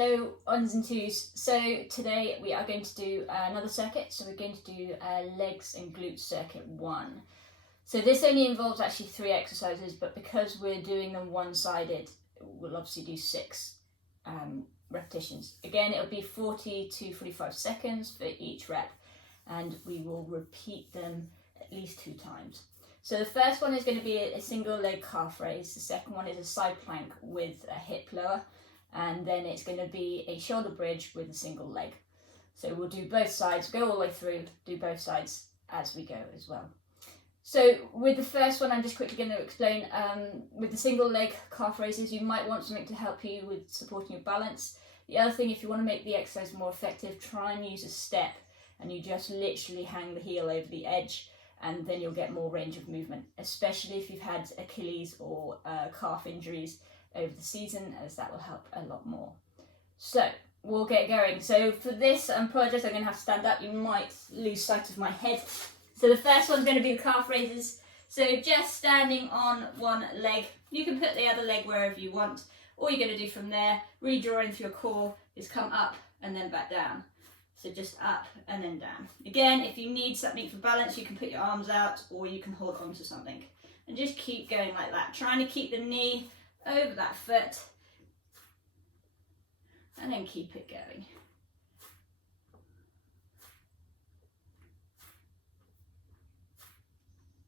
Hello, ones and twos. So today we are going to do another circuit. So we're going to do legs and glutes circuit 1. So this only involves actually 3 exercises, but because we're doing them one-sided, we'll obviously do 6 repetitions. Again, it'll be 40 to 45 seconds for each rep, and we will repeat them at least 2 times. So the first one is going to be a single leg calf raise. The second one is a side plank with a hip lower. And then it's going to be a shoulder bridge with a single leg. So we'll do both sides, go all the way through, do both sides as we go as well. So with the first one, I'm just quickly going to explain, with the single leg calf raises, you might want something to help you with supporting your balance. The other thing, if you want to make the exercise more effective, try and use a step, and you just literally hang the heel over the edge, and then you'll get more range of movement, especially if you've had Achilles or calf injuries over the season, as that will help a lot more. So we'll get going. So for this, I apologise, I'm going to have to stand up. You might lose sight of my head. So the first one's going to be the calf raises. So just standing on one leg. You can put the other leg wherever you want. All you're going to do from there, really drawing through your core, is come up and then back down. So just up and then down. Again, if you need something for balance, you can put your arms out or you can hold on to something. And just keep going like that, trying to keep the knee over that foot, and then keep it going.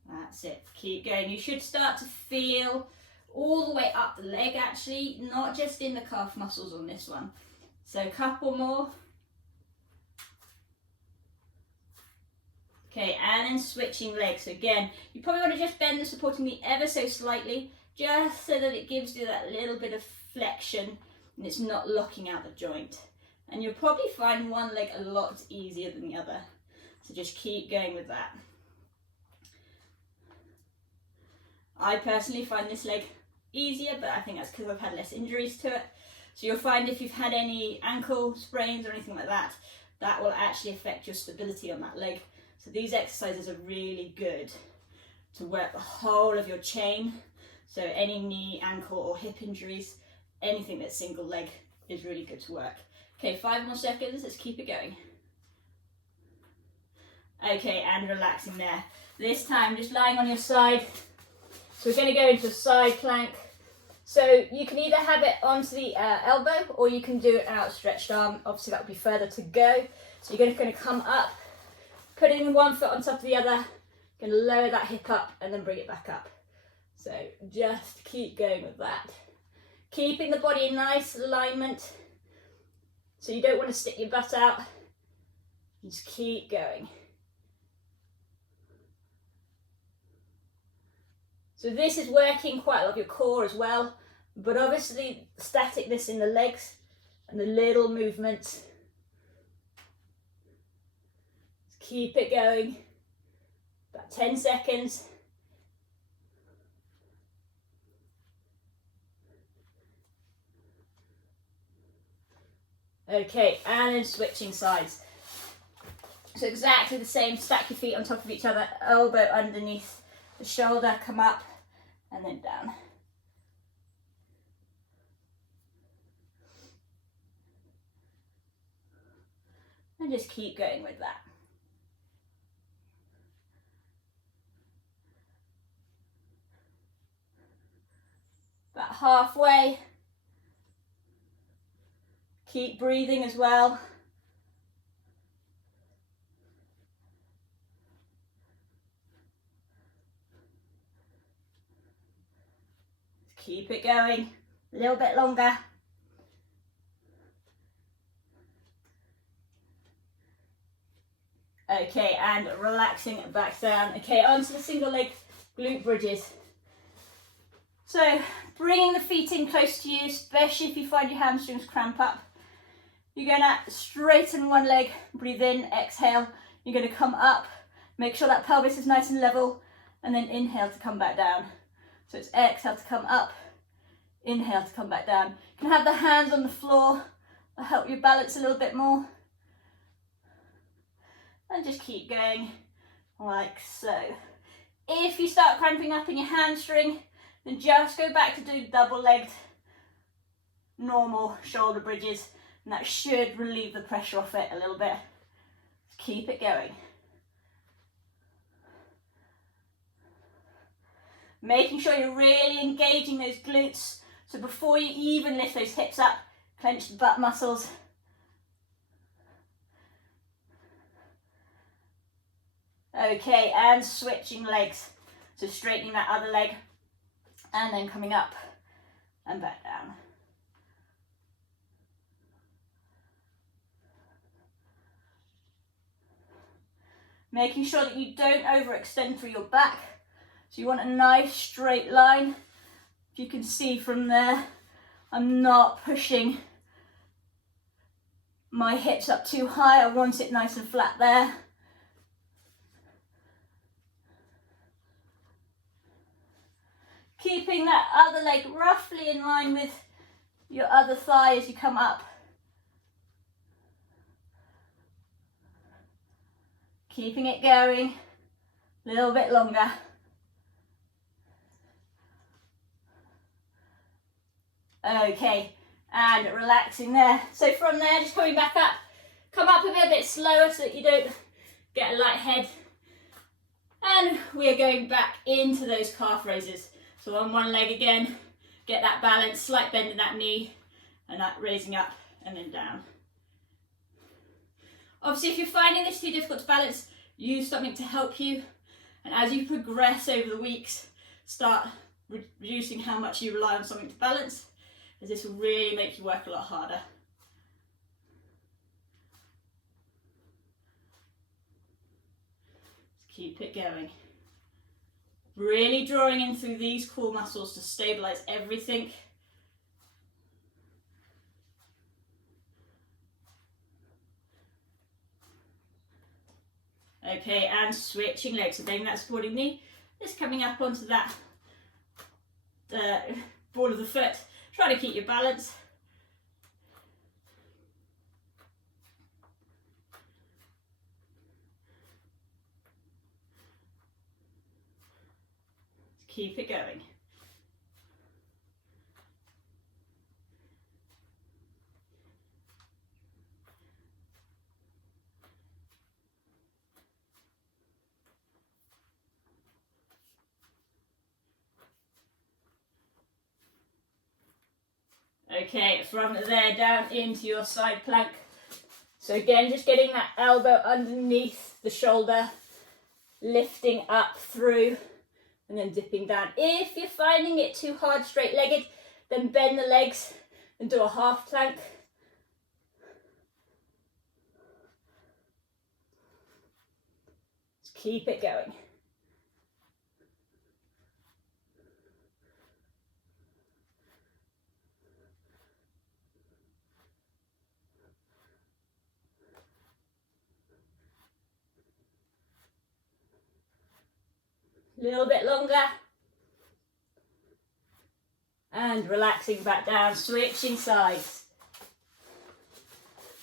That's it, keep going. You should start to feel all the way up the leg actually, not just in the calf muscles on this one. So a couple more. Okay, and then switching legs. Again, you probably want to just bend the supporting knee ever so slightly, just so that it gives you that little bit of flexion and it's not locking out the joint. And you'll probably find one leg a lot easier than the other. So just keep going with that. I personally find this leg easier, but I think that's because I've had less injuries to it. So you'll find if you've had any ankle sprains or anything like that, that will actually affect your stability on that leg. So these exercises are really good to work the whole of your chain. So any knee, ankle or hip injuries, anything that's single leg is really good to work. Okay, 5 more seconds, let's keep it going. Okay, and relaxing there. This time just lying on your side. So we're going to go into a side plank. So you can either have it onto the elbow or you can do it an outstretched arm. Obviously that would be further to go. So you're going to come up, putting one foot on top of the other, going to lower that hip up and then bring it back up. So just keep going with that. Keeping the body in nice alignment. So you don't want to stick your butt out. Just keep going. So this is working quite a lot of your core as well, but obviously staticness in the legs and the little movements. Just keep it going. About 10 seconds. Okay, and then switching sides. So exactly the same, stack your feet on top of each other, elbow underneath the shoulder, come up and then down. And just keep going with that. About halfway. Keep breathing as well. Keep it going, a little bit longer. Okay, and relaxing it back down. Okay, onto the single leg glute bridges. So bringing the feet in close to you, especially if you find your hamstrings cramp up. You're going to straighten one leg, breathe in, exhale. You're going to come up, make sure that pelvis is nice and level, and then inhale to come back down. So it's exhale to come up, inhale to come back down. You can have the hands on the floor, that'll help you balance a little bit more. And just keep going like so. If you start cramping up in your hamstring, then just go back to doing double-legged, normal shoulder bridges. and that should relieve the pressure off it a little bit. Keep it going. Making sure you're really engaging those glutes. So before you even lift those hips up, clench the butt muscles. Okay, and switching legs. So straightening that other leg and then coming up and back down. Making sure that you don't overextend through your back. So you want a nice straight line. If you can see from there, I'm not pushing my hips up too high. I want it nice and flat there. Keeping that other leg roughly in line with your other thigh as you come up. Keeping it going a little bit longer. Okay, and relaxing there. So from there, just coming back up. Come up a bit slower so that you don't get a light head. And we're going back into those calf raises. So on one leg again, get that balance, slight bend in that knee, and that raising up and then down. Obviously, if you're finding this too difficult to balance, use something to help you. And as you progress over the weeks, start reducing how much you rely on something to balance, as this will really make you work a lot harder. Just keep it going. Really drawing in through these core muscles to stabilize everything. Okay, and switching legs. So bringing that supporting knee, just coming up onto that ball of the foot. Try to keep your balance. Keep it going. Okay, from there down into your side plank. So again, just getting that elbow underneath the shoulder, lifting up through, and then dipping down. If you're finding it too hard straight-legged, then bend the legs and do a half plank. Just keep it going. A little bit longer. And relaxing back down, switching sides.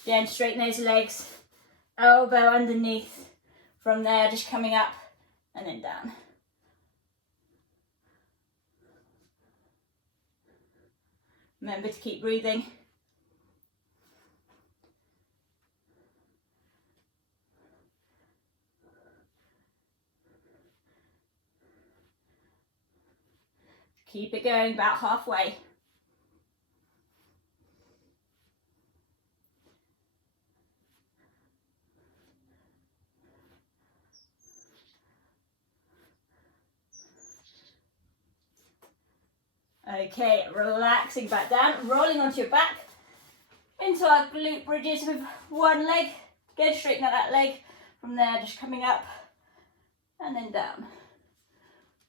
Again, straighten those legs, elbow underneath. From there, just coming up and then down. Remember to keep breathing. Keep it going about halfway. Okay, relaxing back down, rolling onto your back into our glute bridges with one leg. Again, straighten out that leg. From there, just coming up and then down.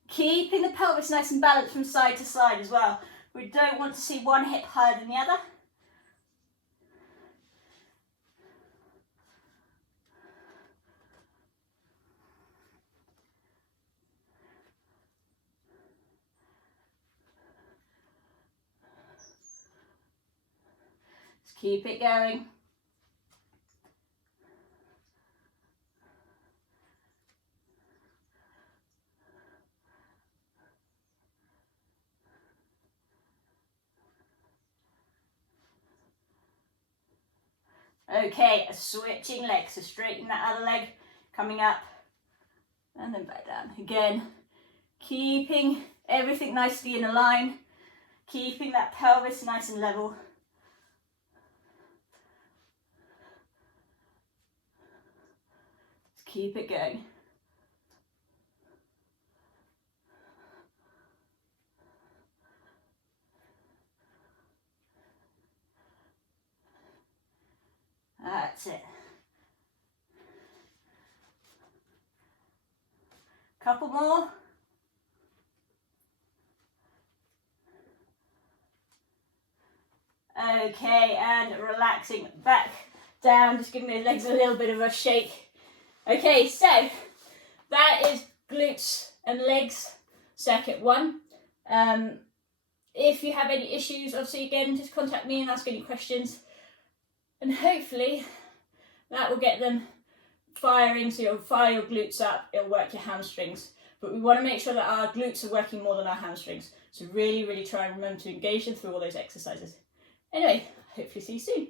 Keeping the pelvis nice and balanced from side to side as well. We don't want to see one hip higher than the other. Just keep it going. Okay, switching legs, so straighten that other leg, coming up and then back down. Again, keeping everything nicely in a line, keeping that pelvis nice and level. Just keep it going. That's it. Couple more. Okay, and relaxing back down, just giving those legs a little bit of a shake. Okay, so that is glutes and legs circuit 1. If you have any issues, obviously again, just contact me and ask any questions. And hopefully that will get them firing, so you'll fire your glutes up, it'll work your hamstrings. But we want to make sure that our glutes are working more than our hamstrings. So really, really try and remember to engage them through all those exercises. Anyway, hopefully see you soon.